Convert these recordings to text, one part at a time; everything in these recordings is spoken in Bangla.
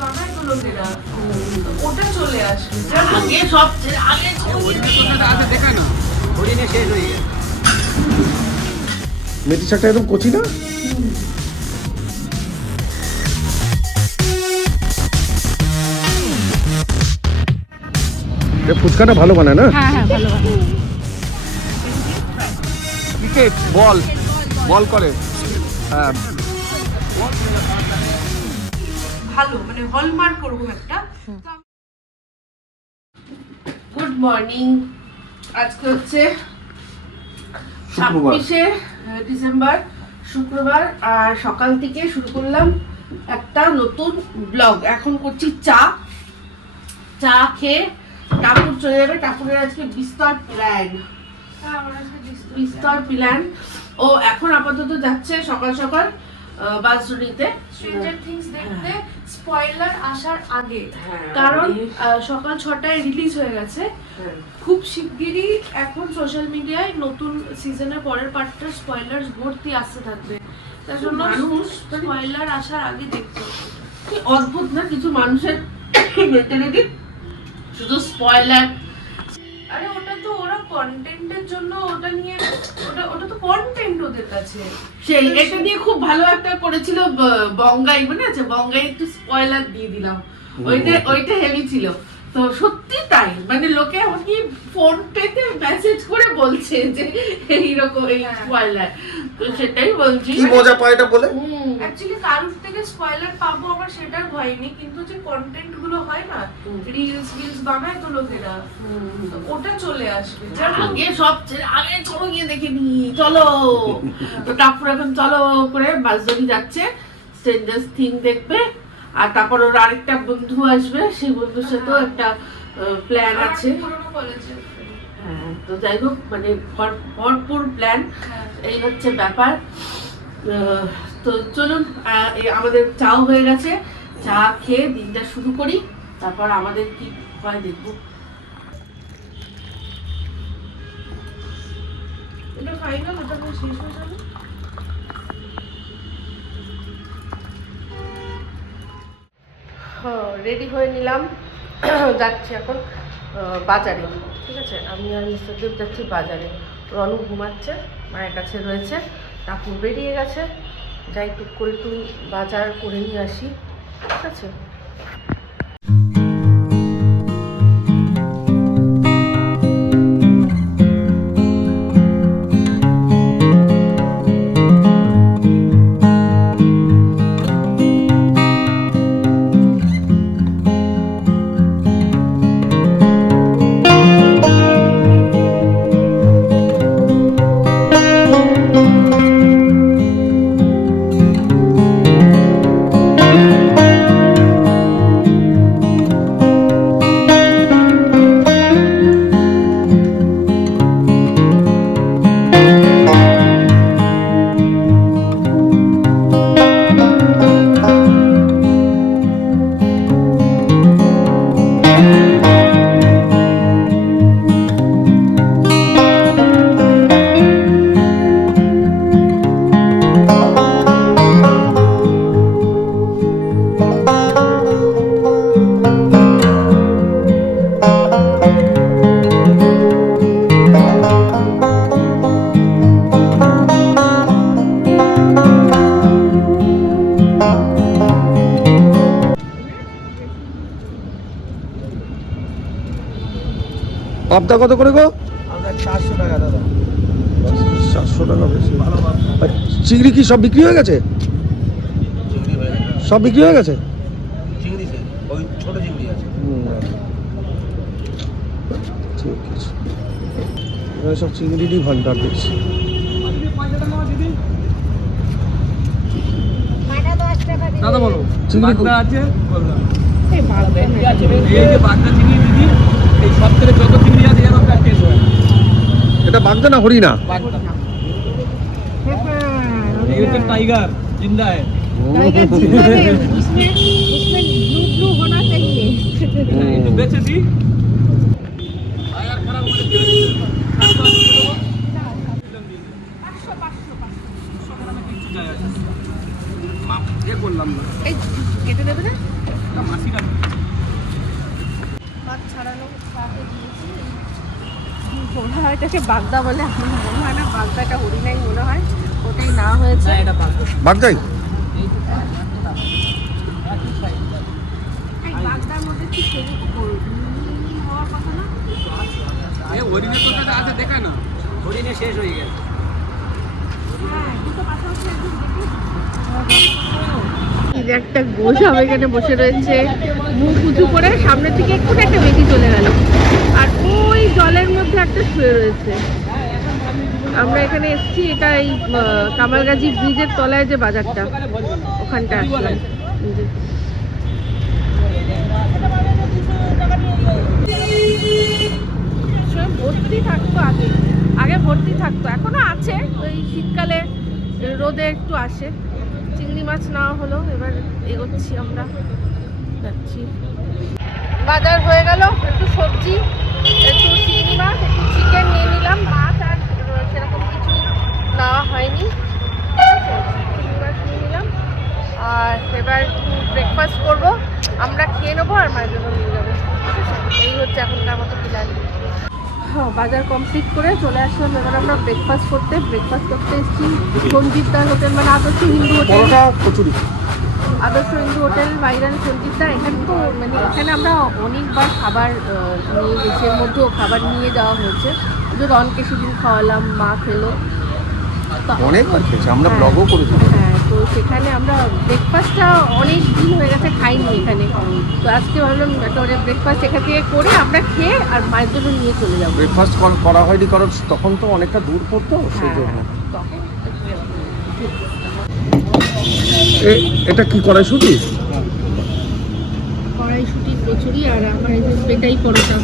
বানায় তো লোকেরা, তো ওটা চলে আসবে। আগে সব আগে দেখা না হরিণে শেষ হয়ে গেছে। মেথি শাকটা একদম কচি না? ফুচকাটা ভালো বানায় না? হ্যাঁ হ্যাঁ ভালো ভালো। ক্রিকেট বল বল করে। হ্যাঁ ভালো, মানে হলমার্ক করবো একটা। গুড মর্নিং, আজকে হচ্ছে 26শে ডিসেম্বর, শুক্রবার। আর সকাল থেকে শুরু করলাম একটা নতুন ব্লগ। এখন করছি চা খেয়ে টাপুর চলে যাবে। টাপুরের আজকে বিস্তর প্ল্যান। ও এখন আপাতত যাচ্ছে সকাল সকাল বাসুরিতে স্ট্রেঞ্জার থিংস দেখতে, স্পয়লার আসার আগে। হ্যাঁ, কারণ সকাল 6টায় রিলিজ হয়ে গেছে। খুব শিগগিরই এখন সোশ্যাল মিডিয়ায় নতুন সিজনের পরের পার্টটা স্পয়লার ভর্তি আসতে থাকবে। তার জন্য মানুষ স্পয়লার আসার আগে দেখতে হবে। কি অদ্ভুত না কিছু মানুষের মেন্টালিটি, শুধু স্পয়লার। আরে ওটা তো ওরা কন্টেন্টের জন্য ওটা নিয়ে, ওটা তো কন্টেন্ট ওদের কাছে। সেই এটা নিয়ে খুব ভালো একটা করেছিল বঙ্গাই, মনে আছে? বঙ্গাই একটু স্পয়লার দিয়ে দিলাম, ওইটা হেভি ছিল। তো সত্যি তাই, মানে লোকে আমাকে ফোন পেতে মেসেজ করে বলছে যে এইরকম এই স্পয়লার। তো সেটাই বলছি, কি মজা পায় এটা বলে। অ্যাকচুয়ালি কারোর থেকে স্পয়লার পাবো আমার সেটার ভয় নেই, কিন্তু যে কন্টেন্ট গুলো হয় না, রিলস বানায় তো লোকেরা, তো ওটা চলে আসবে। আগে সব আগে চলো গিয়ে দেখে নি, চলো। তো তারপর এখন চলো করে বাসজনি যাচ্ছে, স্ট্রেঞ্জার থিং দেখবে। আর তারপর ওর আরেকটা বন্ধু আসবে, সেই বন্ধুর সাথেও একটা প্ল্যান আছে। পুরোনো কলেজে। হ্যাঁ, তো যাই হোক, মানে ভরপুর প্ল্যান। এই হচ্ছে ব্যাপার। তো চলুন, আমাদের চাও হয়ে গেছে, চা খেয়ে দিনটা শুরু করি, তারপর আমাদের কি হয় দেখবো। এটা ফাইনাল, এটা শেষ হয়ে যাবে। রেডি হয়ে নিলাম, যাচ্ছি এখন বাজারে। ঠিক আছে, আমি আর মিস্টার দেব যাচ্ছি বাজারে। রনু ঘুমাচ্ছে, মায়ের কাছে রয়েছে, টাপুর বেরিয়ে গেছে। যাই টুক করে একটু বাজার করে নিয়ে আসি। ঠিক আছে। পাবদা কত করে গো? 400 টাকা দাদা। 700 টাকা বেশি। আর চিংড়ি কি সব বিক্রি হয়ে গেছে? সব বিক্রি হয়ে গেছে? চিংড়ি ওই ছোট চিংড়ি আছে। ঠিক আছে, এখানে সব চিংড়িরই ভান্ডার দেখছি। দাদা বলো, চিংড়ি বাগদা আছে, এই যে বাগদা চিংড়ি দিদি, এই সব থেকে যত চিংড়ি আছে এর একটা টেস্ট হয়। এটা বাগদা না হরিণা? बागदा ये तो टाइगर जिंदा है। टाइगर जिंदा है, उसमें ब्लू ब्लू होना चाहिए। ये तो बेचे थी टाइगर खराब होने के लिए 500 ये बोलলাম না এই কেটে দেবে না? মাছ ছাড়ানো কাকে দিয়েছি মনে হয় এটাকে বাগদা বলে, আমার মনে হয় না বাগদাটা হরিণাই মনে হয়, ওটাই না হয়েছে। বাগদাই এই বাগদার মধ্যে কি সেরকম হওয়ার কথা না? হরিণের কোথাটা আছে দেখা না, হরিণে শেষ হয়ে গেছে। হ্যাঁ দুটো পাশাপাশি একদম দেখি। এই যে একটা গোসাম এখানে বসে রয়েছে মুখ উঁচু করে, সামনের দিকে একটু একটা বেশি চলে গেল, আর ওই জলের মধ্যে একটা শুয়ে রয়েছে। আমরা এখানে এসেছি, এটা এই কামালগাজী ব্রিজের তলায় যে বাজারটা, ওখানটা আসলাম। ভর্তি থাকতো আগে, আগে ভর্তি থাকতো, এখনো আছে, ওই শীতকালে রোদে একটু আসে। চিংড়ি মাছ নেওয়া হলো, এবার এগোচ্ছি আমরা, যাচ্ছি। বাজার হয়ে গেল, একটু সবজি, একটু চিংড়ি মাছ, একটু চিকেন নিয়ে নিলাম, মাছ আর সেরকম কিছু নেওয়া হয়নি, চিংড়ি মাছ নিয়ে নিলাম। আর এবার ব্রেকফাস্ট করবো, আমরা খেয়ে নেবো আর মায়ের জন্য নিয়ে যাবো। এই হচ্ছে এখনকার মতো প্ল্যান। হ্যাঁ, বাজার কমপ্লিট করে চলে আসলাম এবার আমরা ব্রেকফাস্ট করতে এসেছি সঞ্জিতদার হোটেল, মানে আদর্শ হিন্দু হোটেল, কচুরি আদর্শ হিন্দু হোটেল বাইরান সঞ্জিতদা। এখানে তো মানে এখানে আমরা অনেকবার খাবার নিয়ে গেছি, এর মধ্যেও খাবার নিয়ে যাওয়া হয়েছে, যে রনকে সেদিন খাওয়ালাম, মা খেলো, অনেকবার খেয়েছি, আমরা ব্লগও করেছি। হ্যাঁ, তো সেখানে আমরা ব্রেকফাস্টটা অনেক দিন হয়ে গেছে খাইনি এখানে, তো আজকে ভাবলাম একেবারে ব্রেকফাস্ট এখান থেকে করে আমরা খেয়ে আর মায়ের জন্য নিয়ে চলে যাবো। ব্রেকফাস্ট করা হয়নি কারণ তখন তো অনেকটা দূর পড়তো, সেই জন্য। তখন এটা কি কড়াইশুঁটি? কড়াইশুঁটির কচুরি আর আমার এই যে পেটাই পরোটা।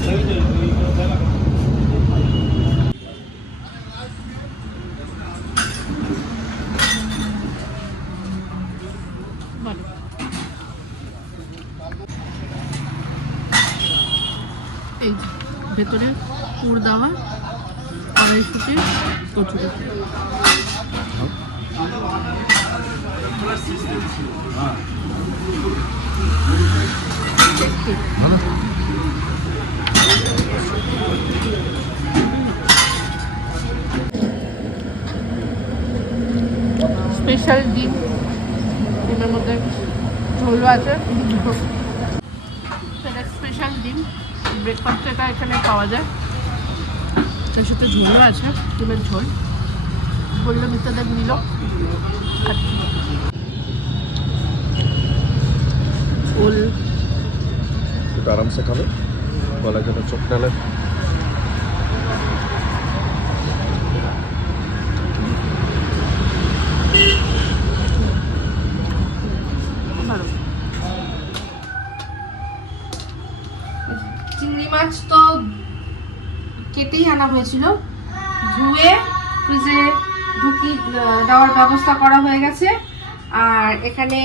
এই যে ভেতরে পুর দেওয়া কড়াইশুঁটি কচুরি। স্পেশাল ডিম, ডিমের মধ্যে ঝোল আছে, সেটা স্পেশাল ডিম, ব্রেকফাস্ট এটা এখানে পাওয়া যায়, তার সাথে ঝোলও আছে, ডিমের ঝোল বললো মিত্রদের নিল। ঝোল একটু আরামসে খাবে, গলা যেন চোখ না লাগে। ভালো। চিংড়ি মাছ তো কেটেই আনা হয়েছিল, ধুয়ে ফ্রিজে ঢুকিয়ে দেওয়ার ব্যবস্থা করা হয়ে গেছে। আর এখানে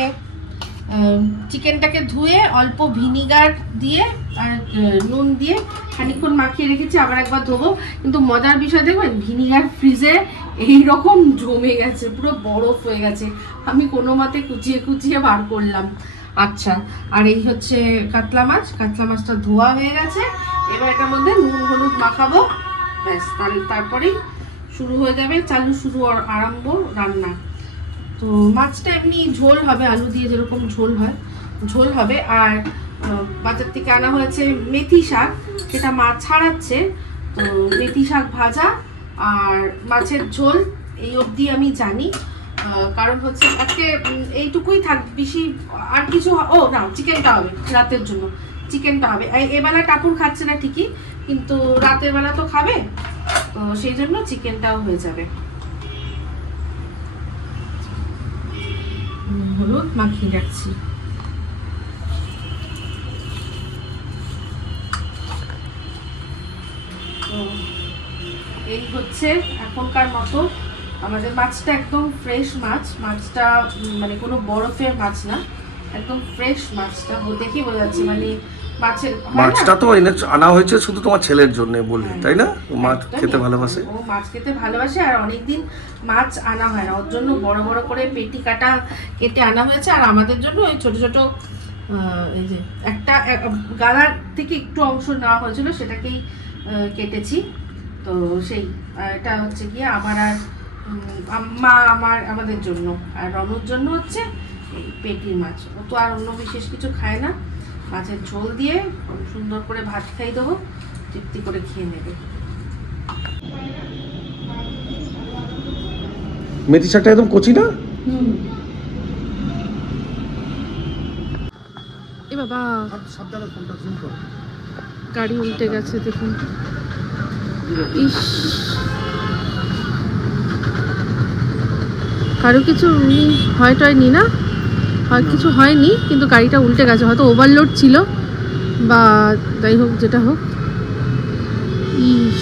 চিকেনটাকে ধুয়ে অল্প ভিনিগার দিয়ে আর নুন দিয়ে খানিকক্ষণ মাখিয়ে রেখেছি, আবার একবার ধোবো। কিন্তু মজার বিষয় দেখবেন, ভিনিগার ফ্রিজে এইরকম জমে গেছে, পুরো বরফ হয়ে গেছে, আমি কোনো মতে কুচিয়ে বার করলাম। আচ্ছা, আর এই হচ্ছে কাতলা মাছটা ধোয়া হয়ে গেছে, এবার এটার মধ্যে নুন হলুদ মাখাবো, ব্যাস, তারপরেই শুরু হয়ে যাবে, শুরু আরম্ভ রান্না। তো মাছটা এমনি ঝোল হবে, আলু দিয়ে যেরকম ঝোল হবে। আর বাজার থেকে আনা হয়েছে মেথি শাক, সেটা মাছ ছাড়াচ্ছে, তো মেথি শাক ভাজা আর মাছের ঝোল, এই অবধি আমি জানি। কারণ হচ্ছে আজকে এইটুকুই থাক, বেশি আর কিছু না, চিকেনটা হবে রাতের জন্য, চিকেনটা হবে। এবেলা টাপুর খাচ্ছে না ঠিকই, কিন্তু রাতের বেলা তো খাবে, তো সেই জন্য চিকেনটাও হয়ে যাবে। হলুদ মাখিয়ে রাখছি। এই হচ্ছে এখনকার মতো আমাদের মাছটা, একদম ফ্রেশ মাছটা মানে কোনো বরফের মাছ না, একদম ফ্রেশ মাছটা দেখেই বোঝা যাচ্ছে। মানে মাছটা তো এনে আনা হয়েছে শুধু তোমার ছেলের জন্য বললি, তাই না? মাছ খেতে ভালোবাসে, ও মাছ খেতে ভালোবাসে, আর অনেকদিন মাছ আনা হয় না, ওর জন্য বড় বড় করে পেটি কাটা কেটে আনা হয়েছে, আর আমাদের জন্য ওই ছোট ছোট এই যে একটা গালার থেকে একটু অংশ নেওয়া হয়েছিল, সেটাকেই কেটেছি। তো সেই এটা হচ্ছে গিয়ে আমার আর মা আমাদের জন্য, আর রনুর জন্য হচ্ছে এই পেটির মাছ। ও তো আর অন্য বিশেষ কিছু খায় না, মাছের ঝোল দিয়ে সুন্দর করে ভাত খাই দেবো, তৃপ্তি করে খেয়ে নেবে। মেথি শাকটা একদম কচি না? এ বাবা, গাড়ি উল্টে গেছে দেখুন। ইস, কারো কিছু হয়নি না, হয় কিছু হয়নি, কিন্তু গাড়িটা উল্টে গেছে, হয়তো ওভারলোড ছিল বা যাই হোক, যেটা হোক। ইস,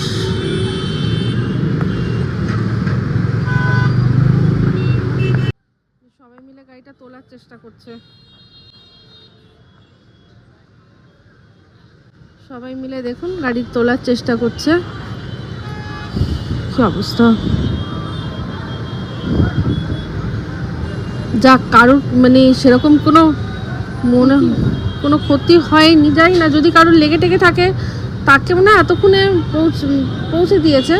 সবাই মিলে গাড়িটা তোলার চেষ্টা করছে, সবাই মিলে দেখুন গাড়ি তোলার চেষ্টা করছে। কি অবস্থা! যা কারোর মানে সেরকম কোনো ক্ষতি হয়নি, জানি না, যদি কারোর লেগে টেগে থাকে তাকে মনে হয় এতক্ষণে পৌঁছে দিয়েছে,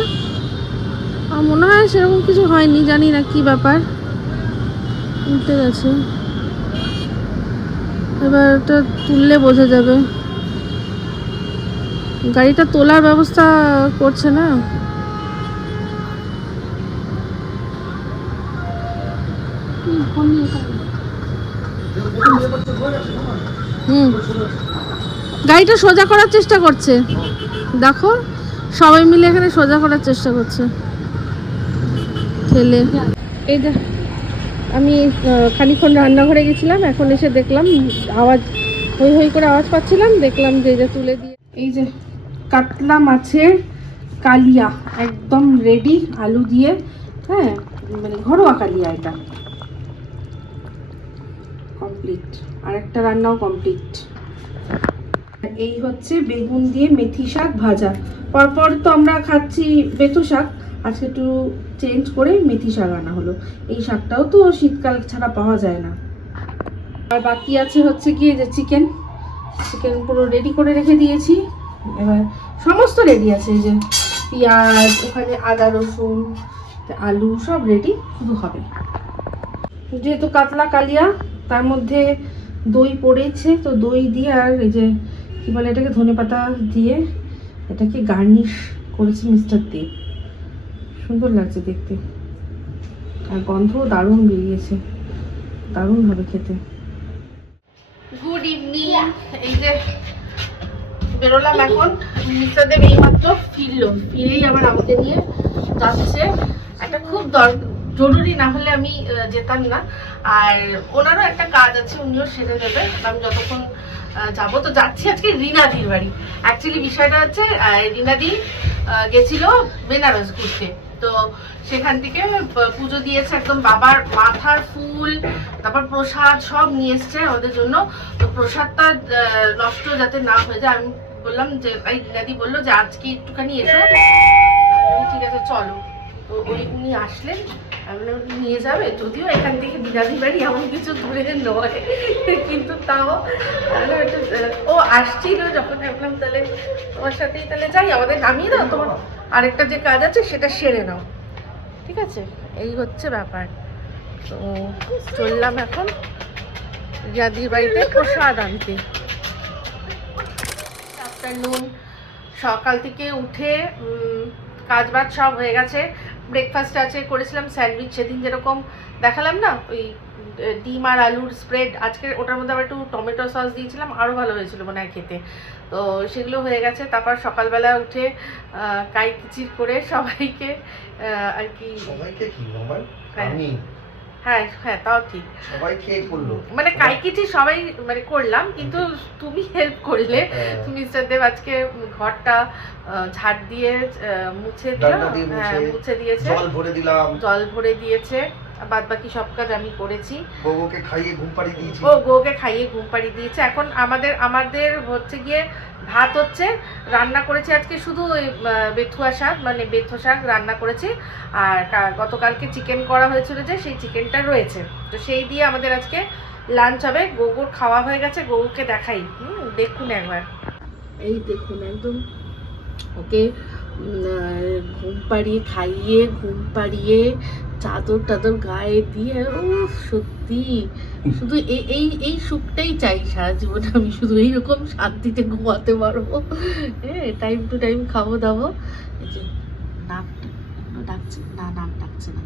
আর মনে হয় সেরকম কিছু হয়নি, জানি না কি ব্যাপার, উল্টে গেছে। এবার এটা তুললে বোঝা যাবে। গাড়িটা তোলার ব্যবস্থা করছে না। গাড়িটা সোজা করার চেষ্টা করছে, দেখো সবাই মিলে এখানে সোজা করার চেষ্টা করছে ঠেলে। এই যে আমি খানিকক্ষণ রান্নাঘরে গেছিলাম, এখন এসে দেখলাম আওয়াজ, হই হই করে আওয়াজ পাচ্ছিলাম, দেখলাম যে এটা তুলে দিয়ে। এই যে কাতলা মাছের কালিয়া একদম রেডি, আলু দিয়ে, হ্যাঁ মানে ঘরোয়া কালিয়া, এটা কমপ্লিট, আর একটা রান্নাও কমপ্লিট। এই হচ্ছে বেগুন দিয়ে মেথি শাক ভাজা। পরপর তো আমরা খাচ্ছি বেথু শাক, আজকে একটু চেঞ্জ করে মেথি শাক আনা হলো। এই শাকটাও তো শীতকাল ছাড়া পাওয়া যায় না। আর বাকি আছে হচ্ছে গিয়ে যে চিকেন পুরো রেডি করে রেখে দিয়েছি, এবার সমস্ত রেডি আছে। এই যে পেঁয়াজ, ওখানে আদা রসুন, আলু সব রেডি, শুধু হবে। যেহেতু কাতলা কালিয়া, তার মধ্যে দই পড়েছে, তো দই দিয়ে আর এই যে কি বলে এটাকে, ধনেপাতা দিয়ে এটাকে গার্নিশ করেছি মিস্টার দেব। সুন্দর লাগছে দেখতে, আর গন্ধও দারুণ বেরিয়েছে, দারুণ হবে খেতে। গুড ইভিনিং, এই যে বেরোলাম এখন। মিস্টার দেব এইমাত্র ফিরেই আবার আমাকে নিয়ে যাচ্ছে। একটা খুব জরুরি, না হলে আমি যেতাম না। আর ওনারও একটা কাজ আছে, উনিও সেরে দেবে, আমি যতক্ষণ যাবো। তো যাচ্ছি আজকে রিনাদির বাড়ি। অ্যাকচুয়ালি বিষয়টা হচ্ছে রিনাদি গেছিল বেনারস ঘুরতে, তো সেখান থেকে পুজো দিয়েছে, একদম বাবার মাথার ফুল, তারপর প্রসাদ সব নিয়ে এসছে আমাদের জন্য। তো প্রসাদটা নষ্ট যাতে না হয়ে যায়, আমি বললাম যে রিনাদি বললো যে আজকে একটুখানি এসো, ঠিক আছে চলো। তো উনি আসলেন, আমি নিয়ে যাবে, যদিও এখান থেকে বিরাদি বাড়ি এমন কিছু দূরে নয়, কিন্তু তাও ও আসছিল যখন, ভাবলাম তাহলে তোমার সাথেই তাহলে যাই, আমাদের নামিয়ে দাও, তোমার আরেকটা যে কাজ আছে সেটা সেরে নাও, ঠিক আছে? এই হচ্ছে ব্যাপার। তো চললাম এখন বিরাদির বাড়িতে প্রসাদ আনতে। আফটারনুন, সকাল থেকে উঠে কাজ বাজ সব হয়ে গেছে। ব্রেকফাস্ট আছে, করেছিলাম স্যান্ডউইচ, সেদিন যেরকম দেখালাম না, ওই ডিম আর আলুর স্প্রেড, আজকে ওটার মধ্যে আবার একটু টমেটো সস দিয়েছিলাম, আরও ভালো হয়েছিল মনে হয় খেতে। তো সেগুলো হয়ে গেছে। তারপর সকালবেলা উঠে কাই কিচির করে সবাইকে আর কি, হ্যাঁ হ্যাঁ তাও ঠিক, মানে কাইকিচি সবাই মানে করলাম, কিন্তু তুমি হেল্প করলে। তুমি মিস্টার দেব আজকে ঘরটা ঝাড় দিয়ে মুছে দিয়েছে, জল ভরে দিয়েছে, বাদ বাকি সব কাজ আমি করেছি। গোগোকে খাইয়ে ঘুম পাড়িয়ে দিয়েছি। গোগোকে খাইয়ে ঘুম পাড়িয়ে দিয়েছে। এখন আমাদের হচ্ছে গিয়ে ভাত হচ্ছে, রান্না করেছি আজকে শুধু ওই বেথুয়া শাক, মানে বেথো শাক রান্না করেছি। আর গতকালকে চিকেন করা হয়েছিল, যে সেই চিকেনটা রয়েছে, তো সেই দিয়ে আমাদের আজকে লাঞ্চ হবে। গোগুর খাওয়া হয়ে গেছে, গোগুকে দেখাই, দেখুন একবার। এই দেখুন একদম ওকে ঘুম পাড়িয়ে খাইয়ে, ঘুম পাড়িয়ে চাদর টাদর গায়ে দিয়ে, সত্যি শুধু এই সুখটাই চাই সারা জীবনে। আমি শুধু এইরকম শান্তিতে ঘুমাতে পারবো, হ্যাঁ, টাইম টু টাইম খাবো দাবো। এই যে নাক ডাকছে না, নাক ডাকছে না,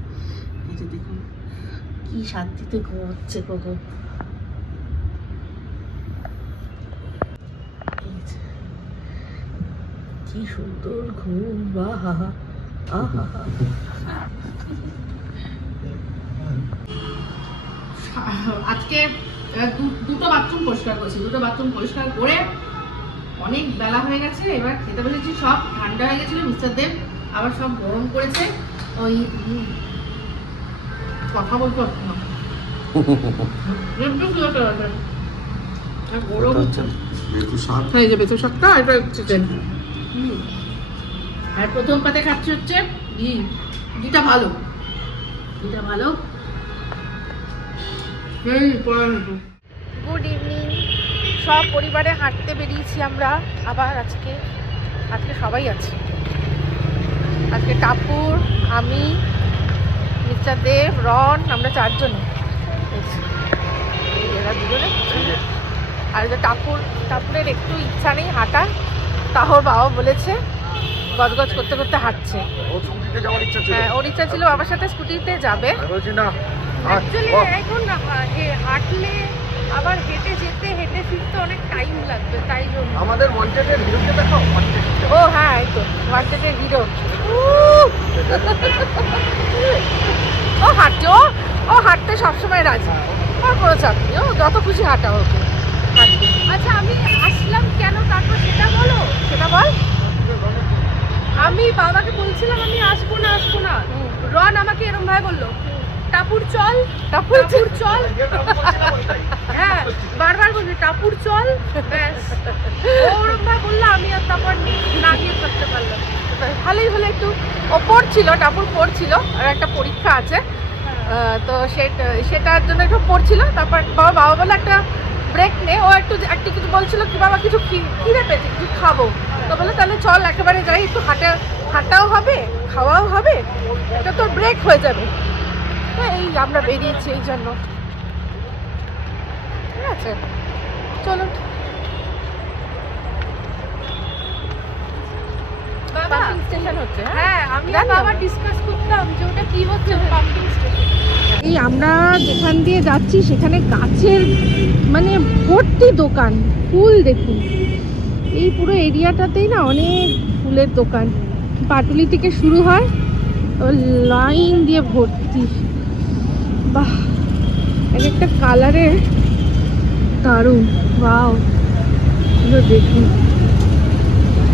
এই যে দেখুন কি শান্তিতে ঘুমোচ্ছে গোগো। কি সুন্দর ঘুম, আহা আহা। আজকে দুটো বাথরুম পরিষ্কার করেছি, দুটো বাথরুম পরিষ্কার করে অনেক বেলা হয়ে গেছে। এবার খেতে বসেছি, সব ঠান্ডা হয়ে গেছিল, মিস্টার দেব আবার সব গরম করেছে। ওই কথা বলতে পারছি না, গরম হয়ে যাবে তো সবটা। এটা চিকেন, আর প্রথম পাতে খাচ্ছি হচ্ছে ঘিটা ভালো, ঘিটা ভালো। গুড ইভিনিং, সব পরিবারে হাঁটতে বেরিয়েছি আমরা আবার। আজকে সবাই আছে, আজকে টাপুর, আমি, মিস্টার দেব, রন, আমরা 4 জনে। এরা দুজনে, আর যে টাপুরের একটু ইচ্ছা নেই হাঁটার, তাও বাবা বলেছে গজগজ করতে করতে হাঁটছে। হ্যাঁ, ওর ইচ্ছা ছিল বাবার সাথে স্কুটিতে যাবে। এখন হাঁটলে আবার হেঁটে যেতে হেঁটে ফিরতে অনেক টাইম লাগবে, তাই জন্য আমাদের ওয়ান্টেডের হিরোকে দেখো। ও হ্যাঁ, এই তো ওয়ান্টেডের হিরো। ও হাঁটতে সবসময় রাজি, আর কোনো চাপ নেই, ও যত খুশি হাঁটা ওকে হাঁটতে। আচ্ছা, আমি আসলাম কেন তারপর সেটা বলো, সেটা বল। আমি বাবাকে বলছিলাম আমি আসবো না, রন আমাকে এরকম ভাবে বললো, টাপুর চল, টাপুর চল। হ্যাঁ, বারবার বলছি টাপুর চল, ব্যাস ওরকম ভাবে বললো। আমি আর তারপর না গিয়ে থাকতে পারলাম। ভালোই হলো, একটু ও পড়ছিল, টাপুর পড়ছিল, আর একটা পরীক্ষা আছে, তো সেটার জন্য একটু পড়ছিল। তারপর বাবা বললো একটা ব্রেক নে, ও একটু কিছু বলছিল কি বাবা কিছু খিদে পেয়েছে, কিছু খাবো, তো বলে তাহলে চল একেবারে যাই, একটু হাঁটাও হবে, খাওয়াও হবে, এটা তোর ব্রেক হয়ে যাবে। এই আমরা বেরিয়েছি এই জন্য, ঠিক আছে চলুন। পাম্পিং স্টেশন হচ্ছে, হ্যাঁ আমি বাবা ডিসকাস করতাম যে ওটা কি হচ্ছে পাম্পিং স্টেশন। এই আমরা যেখান দিয়ে যাচ্ছি সেখানে গাছের মানে ভর্তি দোকান, ফুল দেখুন এই পুরো এরিয়াটাতেই না অনেক ফুলের দোকান, পাটুলি থেকে শুরু হয়, লাইন দিয়ে ভর্তি। বাহ, এক একটা কালারের দারুণ, ওয়াও, দেখুন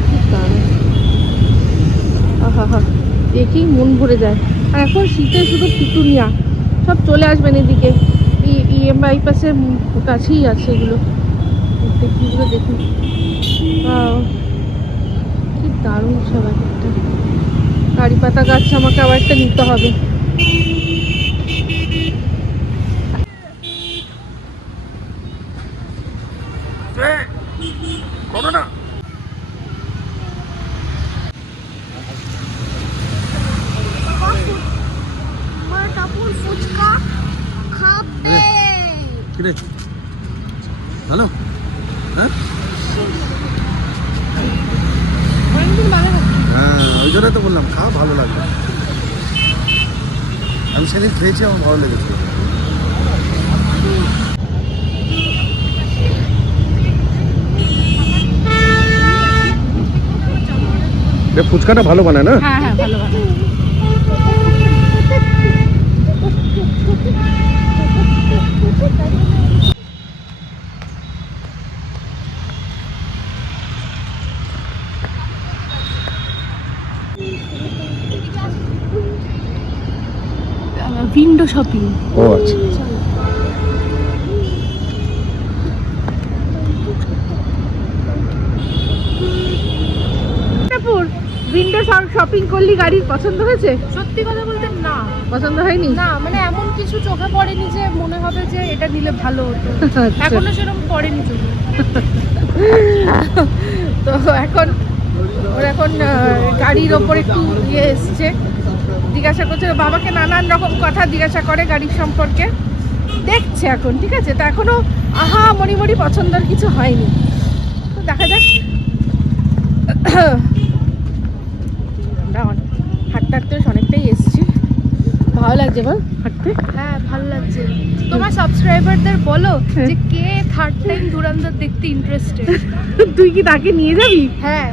কি দারুণ, আহা, দেখেই মন ভরে যায়। আর এখন শীতে শুধু পিটুনিয়া সব চলে আসবেন এদিকে, ইএম বাইপাসের কাছেই আছে এগুলো, দেখুন কি দারুণ সব একটা। কারি পাতা গাছ আমাকে আবার একটা নিতে হবে। হ্যালো, হ্যাঁ ওই জন্যই তো বললাম খাওয়া ভালো লাগবে। আমি সেদিন খেয়েছি, আমার ভালো লেগেছে। ফুচকাটা ভালো বানায় না? হ্যাঁ হ্যাঁ, ভালো বানায়। Window shopping. ও আচ্ছা, উইন্ডো শপিং করলি, গাড়ির পছন্দ হয়েছে? সত্যি কথা বলতে না, পছন্দ হয়নি? না মানে এমন কিছু চোখে পড়েনি যে মনে হবে যে এটা নিলে ভালো হতো, আচ্ছা। এখনো সেরকম পড়েনি চোখে। তো এখন ওর এখন গাড়ির ওপর একটু ইয়ে এসছে, জিজ্ঞাসা করছে বাবাকে, নানান রকম কথা জিজ্ঞাসা করে গাড়ির সম্পর্কে, দেখছে এখন, ঠিক আছে? তো এখনো আহা মরি পছন্দের কিছু হয়নি, তো দেখা যাক। আমরা হাঁটতে হাঁটতে অনেকটাই এসছি, ভালো লাগছে বল হাঁটতে? হ্যাঁ ভালো লাগছে। তোমার সাবস্ক্রাইবারদের বলো যে কে থার্ড টাইম ধুরন্ধর দেখতে ইন্টারেস্টেড। তুই কি তাকে নিয়ে যাবি? হ্যাঁ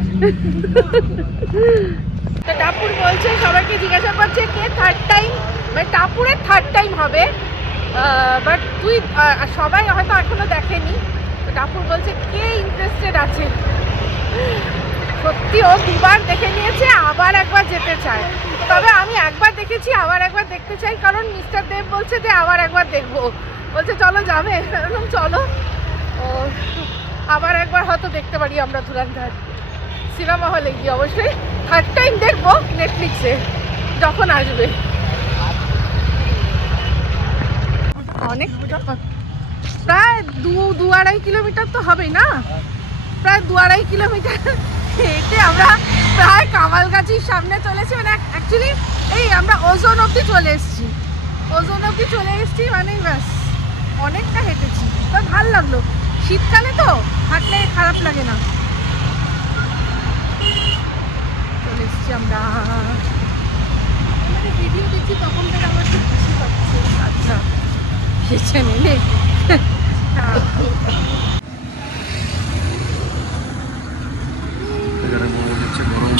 তো টাপুর বলছে, সবাইকে জিজ্ঞাসা করছে কে থার্ড টাইম, মানে টাপুরের থার্ড টাইম হবে, বাট তুই সবাই হয়তো এখনো দেখেনি। তো টাপুর বলছে কে ইন্টারেস্টেড আছে। সত্যি ও দুবার দেখে নিয়েছে, আবার একবার যেতে চায়। তবে আমি একবার দেখেছি, আবার একবার দেখতে চাই, কারণ মিস্টার দেব বলছে যে আবার একবার দেখবো, বলছে চলো যাবে, এরকম চলো। ও আবার একবার হয়তো দেখতে পারি আমরা ধুরন্ধর সিনেমা হলে গিয়ে, অবশ্যই থার্ড টাইম দেখবো নেটফ্লিক্সে যখন আসবে। অনেক প্রায় 2-2.5 কিলোমিটার তো হবেই না, প্রায় 2-2.5 কিলোমিটার হেঁটে আমরা প্রায় কামালগাছির সামনে চলেছি, মানে অ্যাকচুয়ালি এই আমরা ওজন অবধি চলে এসেছি, মানে ব্যাস অনেকটা হেঁটেছি। তো ভালো লাগলো, শীতকালে তো হাঁটলে খারাপ লাগে না। চলে এসেছি আমরা, ভিডিও দেখছি তখন থেকে আমার খুব খুশি পাচ্ছে। আচ্ছা খেয়েছে নেই এখানে মোমো দিচ্ছে গরম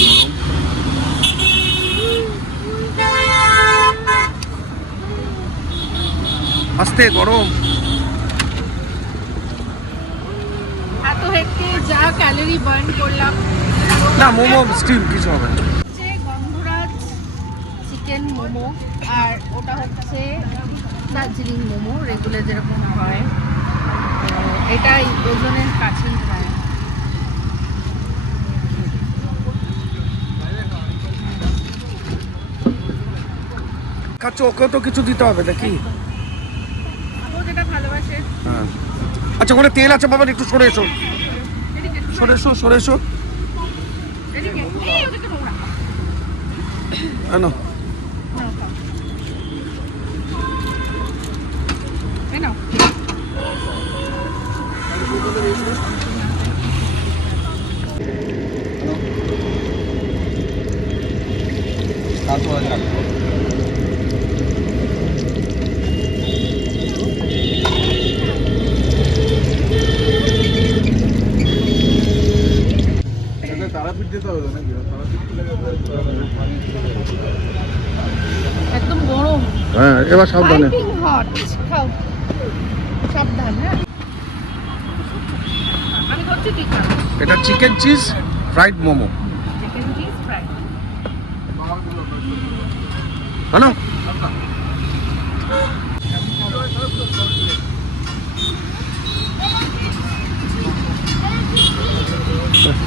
গরম। আস্তে গরম। এত হেঁটে যা ক্যালোরি বার্ন করলাম। না মোমো স্টিম কিছু হবে না। হচ্ছে গন্ধরাজ চিকেন মোমো, আর ওটা হচ্ছে দার্জিলিং মোমো, রেগুলার যেরকম হয়। তো এটাই ওজনের কাছেই প্রায়। খাচ্ছ, ওকে তো কিছু দিতে হবে নাকি? ও যেটা ভালোবাসে। হ্যাঁ আচ্ছা, ওখানে তেল আছে বাবা, একটু সরে এসো, সরে এসো। না একদম গরম, হ্যাঁ এবার সাবধানে। Piping hot. খাও সাবধান। হ্যাঁ আমি করছি, ঠিক আছে। এটা chicken cheese fried momo, chicken cheese fry.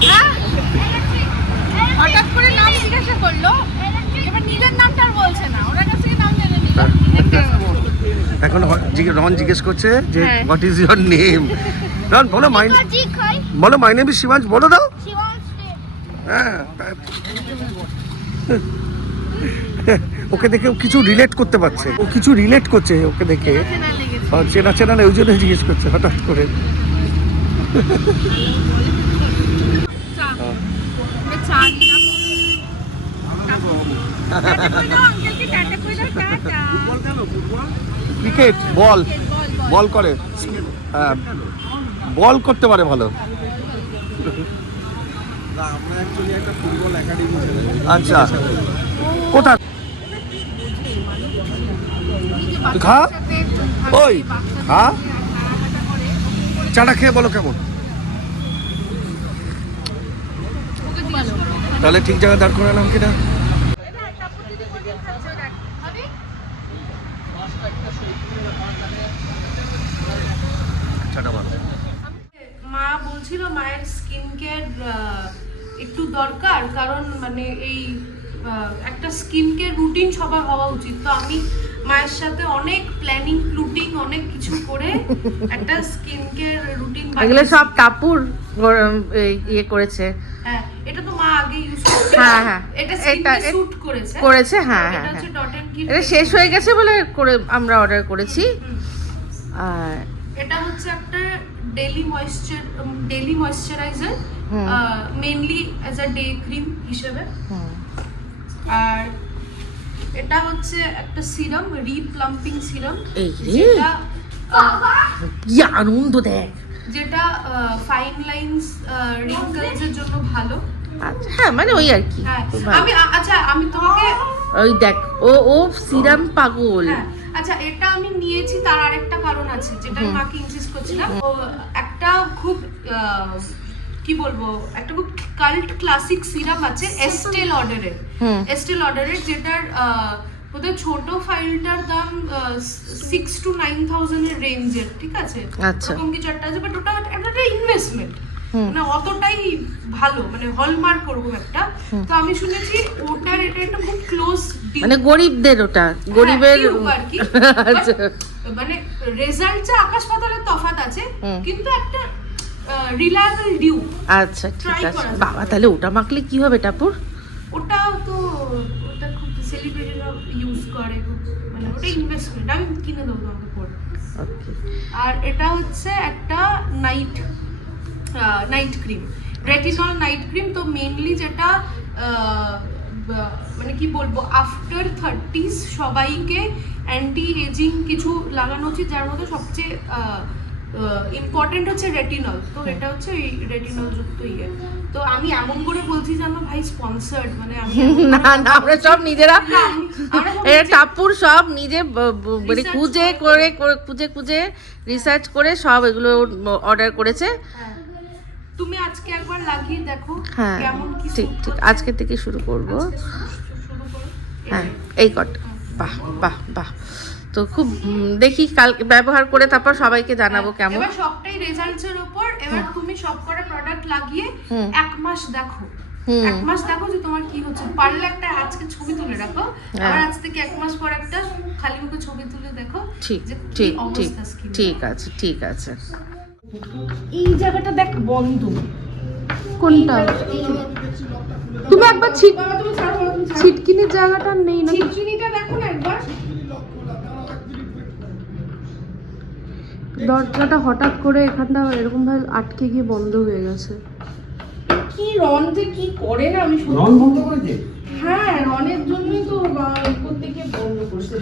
হ্যাঁ হঠাৎ করে নাম জিজ্ঞাসা করলো, এবার নিজের নামটা আর বলছে না, ওনার কাছ থেকে নাম জেনে নিল। এখন রন জিজ্ঞেস করছে যে হ্যাঁ। What is your name. Ron বলো মাই নেম ইজ শিবাঞ্জ, বলে দাও। হ্যাঁ ওকে দেখে ও কিছু রিলেট করতে পারছে, ও কিছু রিলেট করছে ওকে দেখে। চেনা লেগেছে। চেনা চেনা ওই জন্য জিজ্ঞেস করছে হঠাৎ করে। চা আমরা চা নিলাম। টাটা করে দাও আঙ্কেলকে, টাটা করে দাও, টাটা। ক্রিকেট বল বল করে, হ্যাঁ বল করতে পারে ভালো। আচ্ছা কোথায় তুই খা, ওই খা, চাটা খেয়ে বলো কেমন। তাহলে ঠিক জায়গায় দাঁড় করালাম কিনা। মা বলছিল মায়ের স্কিন কেয়ার একটু দরকার, কারণ মানে এই একটা স্কিন কেয়ার রুটিন সবার হওয়া উচিত। তো আমি মায়ের সাথে অনেক প্ল্যানিং প্লুটিং অনেক কিছু করে একটা স্কিন কেয়ার রুটিন এগুলো সব টাপুর ইয়ে করেছে। হ্যাঁ, এটা তো মা আগে ইউজ করছে। হ্যাঁ হ্যাঁ, এটা স্কিনকে স্যুট করেছে। করেছে, হ্যাঁ এটা হ্যাঁ হচ্ছে হ্যাঁ। ডট এন্ড কি, এটা শেষ হয়ে গেছে বলে করে আমরা অর্ডার করেছি। আর এটা হচ্ছে একটা daily moisturiser, mainly as a day cream হিসেবে। আর এটা হচ্ছে একটা সিরাম, রিপ্লাম্পিং সিরাম, এই রে, যেটা কি আনন্দ দেখ। যেটা ফাইন লাইনস রিঙ্কলস এর জন্য ভালো। আচ্ছা, হ্যাঁ মানে ওই আর কি। হ্যাঁ, খুব ভালো। আমি তোমাকে ওই দেখ, ও সিরাম পাগল। হ্যাঁ, আচ্ছা এটা আমি নিয়েছি তার আরেকটা কারণ আছে, যেটা আমি মাকে ইনসিস্ট করছিলাম। ও একটা খুব কি বলবো, একটা খুব কাল্ট ক্লাসিক সিরাম আছে এস্টে লডারের, যেটার ওদের ছোট ফাইলটার দাম 6 to 9,000 এর রেঞ্জের, ঠিক আছে? আচ্ছা। এরকম কিছু একটা আছে, বাট ওটা একটা ইনভেস্টমেন্ট, মানে অতটাই ভালো, মানে হলমার্ক করবো একটা। তো আমি শুনেছি ওটার এটা একটা খুব ক্লোজ, মানে গরিবদের, ওটা গরিবের আর কি। আচ্ছা। মানে রেজাল্টটা আকাশ পাতালের তফাৎ আছে, কিন্তু একটা রিলায়েবল ডিউ। আচ্ছা ঠিক আছে বাবা, তাহলে ওটা মাখলে কি হবে টাপুর? ওটা খুব সেলিব্রিটিরা ইউজ করে, মানে ওটা ইনভেস্টমেন্ট, আমি কিনে দেবো তোমাকে পরে। আর এটা হচ্ছে একটা night cream, retinol night cream. তো মেইনলি যেটা মানে কি বলবো, আফটার 30s সবাইকে অ্যান্টি এজিং কিছু লাগানো উচিত, যার মধ্যে সবচেয়ে ইম্পর্টেন্ট হচ্ছে রেটিনল। তো এটা হচ্ছে এই রেটিনল যুক্ত ইয়ে। তো আমি এমন করে বলছি জানো ভাই, স্পন্সর্ড, মানে আমি না না, আমরা সব নিজেরা, টাপুর সব নিজে মানে খুঁজে রিসার্চ করে সব এগুলো অর্ডার করেছে। তুমি আজকে একবার লাগিয়ে দেখো হ্যাঁ কেমন কি ঠিক ঠিক, আজকে থেকে শুরু করব। শুরু করো। হ্যাঁ এই কট, বাহ বাহ বাহ। তো খুব দেখি কাল ব্যবহার করে তারপর সবাইকে জানাবো কেমন। এবার সবটাই রেজাল্টস এর উপর। এবার তুমি সবকটা প্রোডাক্ট লাগিয়ে 1 মাস দেখো, 1 মাস দেখো যে তোমার কি হচ্ছে। পারলে একটা আজকে ছবি তুলে রাখো, আর আজ থেকে 1 মাস পর একটা খালি মুখে ছবি তুলে দেখো। ঠিক যে কি ঠিক ঠিক অবস্থা skin এর। ঠিক আছে ঠিক আছে। এই জায়গাটা দেখ বন্ধ। কোনটা? তুমি একবার ছিটকিনির জায়গাটা নেই না? চিনিটা দেখো না একবার। দরজাটা হঠাৎ করে এখানটা এরকম ভাবে আটকে গিয়ে বন্ধ হয়ে গেছে। কি রন যে কি করে না, আমি শুনি। রং বন্ধ করেছে? হ্যাঁ, রনের জন্যই তো উপর থেকে বন্ধ করছে।